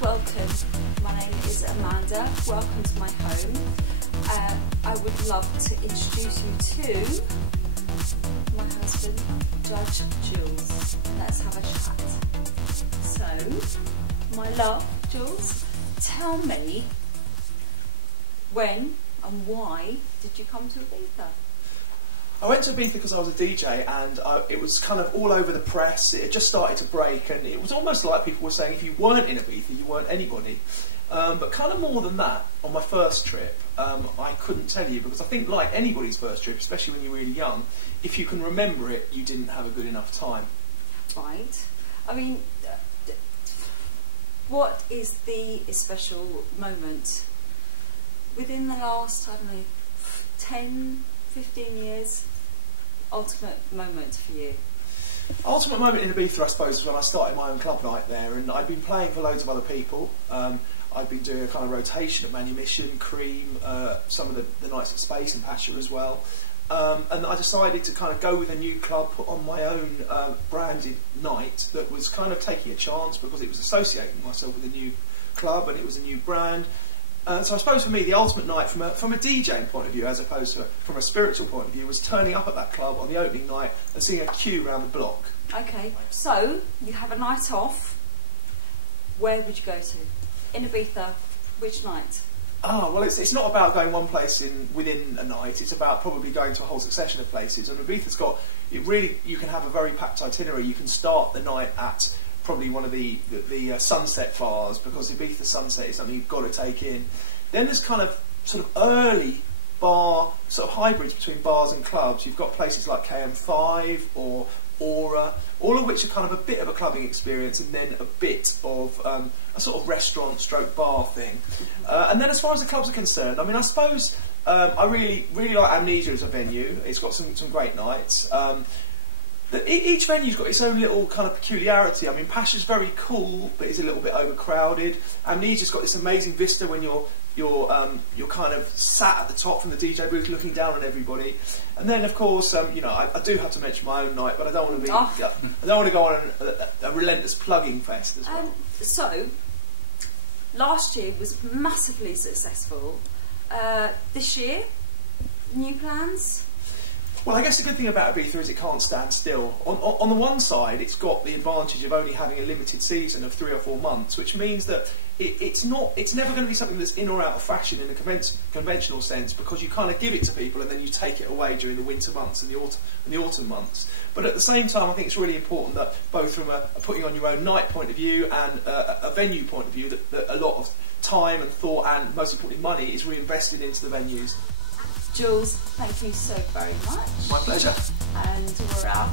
welcome. My name is Amanda. Welcome to my home. I would love to introduce you to my husband, Judge Jules. Let's have a chat. So, my love, Jules, tell me when and why did you come to Ibiza? I went to Ibiza because I was a DJ, and it was kind of all over the press. It had just started to break, and it was almost like people were saying if you weren't in Ibiza, you weren't anybody. But kind of more than that, on my first trip, I couldn't tell you, because I think like anybody's first trip, especially when you're really young, if you can remember it, you didn't have a good enough time. Right. I mean, what is the special moment within the last, I don't know, 10, 15 years, ultimate moment for you? Ultimate moment in Ibiza, I suppose, was when I started my own club night there, and I'd been playing for loads of other people. I'd been doing a kind of rotation at Manumission, Cream, some of the nights at Space and Pasha as well. And I decided to kind of go with a new club, put on my own branded night that was kind of taking a chance, because it was associating myself with a new club and it was a new brand. So I suppose for me, the ultimate night from a DJing point of view, as opposed to from a spiritual point of view, was turning up at that club on the opening night and seeing a queue around the block. Okay, so you have a night off. Where would you go to? In Ibiza, which night? Ah, well, it's not about going one place within a night. It's about probably going to a whole succession of places. And Ibiza's got, you can have a very packed itinerary. You can start the night at probably one of the sunset bars, because Ibiza sunset is something you've got to take in. Then there's kind of sort of early bar, sort of hybrids between bars and clubs. You've got places like KM5 or Aura, all of which are kind of a bit of a clubbing experience, and then a bit of a sort of restaurant stroke bar thing. And then as far as the clubs are concerned, I mean, I suppose I really like Amnesia as a venue. It's got some great nights. Each venue's got its own little kind of peculiarity. I mean, Pasha's very cool, but it's a little bit overcrowded. Amnesia's got this amazing vista when you're kind of sat at the top from the DJ booth looking down on everybody. And then, of course, you know, I do have to mention my own night, but I don't want to be. I don't want to go on a relentless plugging fest as well. So, last year was massively successful. This year, new plans? Well, I guess the good thing about Ibiza is it can't stand still. On the one side, it's got the advantage of only having a limited season of 3 or 4 months, which means that it's never going to be something that's in or out of fashion in a conventional sense, because you kind of give it to people and then you take it away during the winter months and the autumn months. But at the same time, I think it's really important that both from a putting on your own night point of view and a venue point of view, that a lot of time and thought and, most importantly, money is reinvested into the venues. Jules, thank you so very much. My pleasure. And we're out.